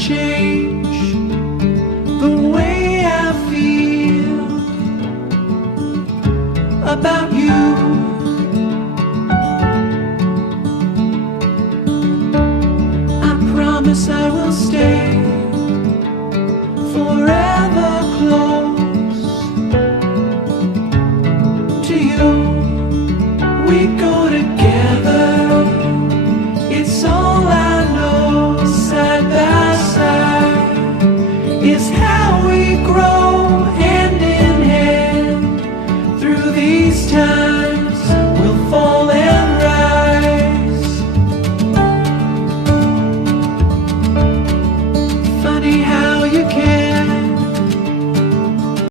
change the way I feel about you. I promise I will stay forever close to you. We go together.